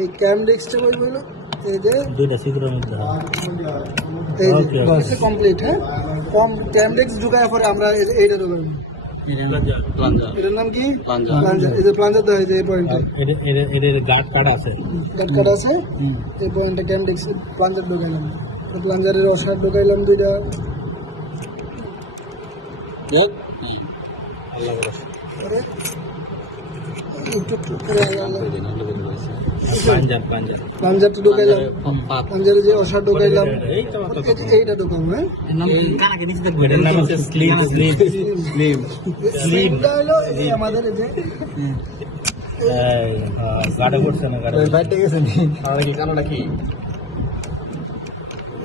এই ক্যামডেক্সটা কই বলো এই যে দুইটা সিকুরের মধ্যে এই যে কমপ্লিট হ্যাঁ ক্যামডেক্স ঢুকায় পরে আমরা এইটা ঢুকাবো এটার নাম কি প্লাঞ্জার এই যে প্লাঞ্জার দেওয়া হয়েছে এই পয়েন্টে এর গার্ড কাটা আছে এই পয়েন্টে ক্যামডেক্স প্লাঞ্জার ঢুকাইলাম প্লাঞ্জারের অসার ঢুকাইলাম দুইটা প্লাঞ্জারটা ঢুকাইলাম প্লাঞ্জারে যে অসার ঢুকাইলাম এইটা ঢুকাবো হ্যাঁ স্লিপটা হলো এই আমাদের এই যে গাড়ে পড়ছে না গাড়ে বাইরে গেছে কি কানাডা কি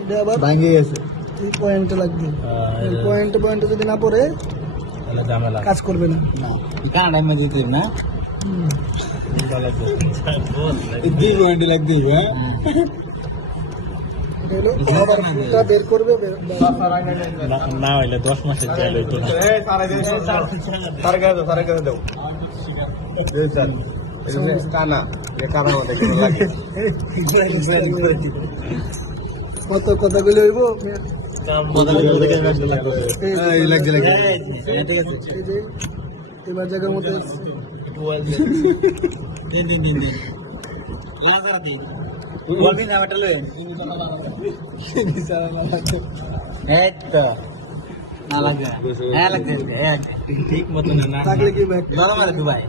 এটা আবার ভাঙে গেছে এই পয়েন্টে লাগবে এই পয়েন্টে যদি না পড়ে তাহলে ঝামেলা কাজ করবে না কানাডা মে দিতে না দুই পয়েন্ট লাগবে হ্যাঁ এটা হলো আবার ফুলটা বের করবে না হইলে 10 মাসের জেল হইতো না সারা দাও কানা কানা মধ্যে লাগে কত কথাগুলো হইব এবার জায়গার মধ্যে ঠিক মতো না থাকলে কি ভাই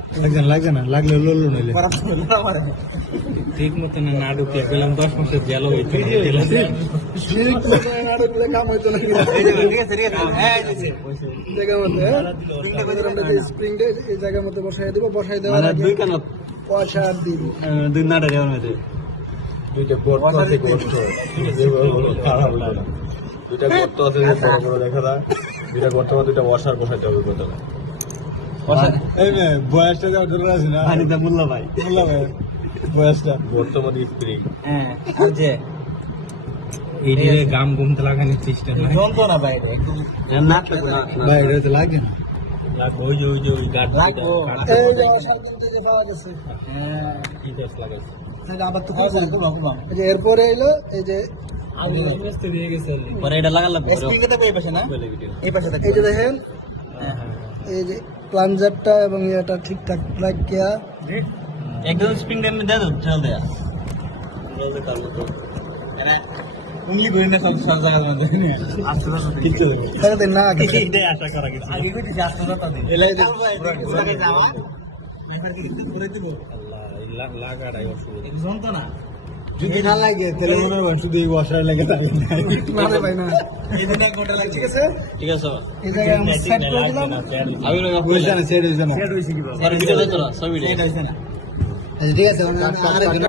লাগছে না লাগলে লোলো নইলে ঠিক মতো না ঢুকিয়ে গেলাম 10 মাসের জেল হইতো কাম হইতো না জায়গার মধ্যে স্প্রিংটা এই জায়গার মধ্যে বসাই দিব বসাই দেওয়ার আগে দুই কানা পয়সা আর দিবি দুই নাটা দেওয়ার মধ্যে দুইটা গর্ত আছে দুইটা গর্ত আছে বড় বড় দেখা যায় দুইটা গর্ত দুইটা ওয়াশার বসাইতে হবে বোতলে এই মে বয়সটা যা ধরে আছে না পানিটা মোল্লা ভাই বয়সটা গর্ত মধ্যে স্প্রে হ্যাঁ আর যে এই যে গাম ঘুমতে লাগানোর চেষ্টা না যন্ত্র না বাইরে নাক বাইরে তো লাগে না লাগবে ওই যে গার্ড লাগবো এই যে অসার কিনতে যে পাওয়া গেছে হ্যাঁ কি দশ লাগাইছে এটা আবার তো এই যে এরপরে এলো এই যে পরে এটা লাগালাম স্প্রিং এটা এই পাশে না এই পাশে এই যে দেখেন এই যে প্লাঞ্জারটা এবং এটা ঠিকঠাক লাগিয়া একদম স্প্রিং টাইম দে দাও চল দে বলতে তার মতো এরা উনি কই না সব সব জায়গা মধ্যে আস্তে আস্তে কিনতে লাগে তাহলে না কিছু এটাই আশা করা গেছে আগে কইতে আস্তে আস্তে দিন এলাই দে পুরো যাওয়া মেফার কি করে দিব আল্লাহ লাগাড়াই অসুবিধা যন্ত্র না যদি না লাগে তাহলে মনে হয় শুধু এই ওয়াশার লাগে না না ভাই না এই দিন এক ঘন্টা লাগে ঠিক আছে ঠিক আছে এই জায়গায় আমরা সেট করে দিলাম আমি বুঝছ না সেট হইছে না ভিডিও দেখো সব ভিডিও সেট হইছে না ঠিক আছে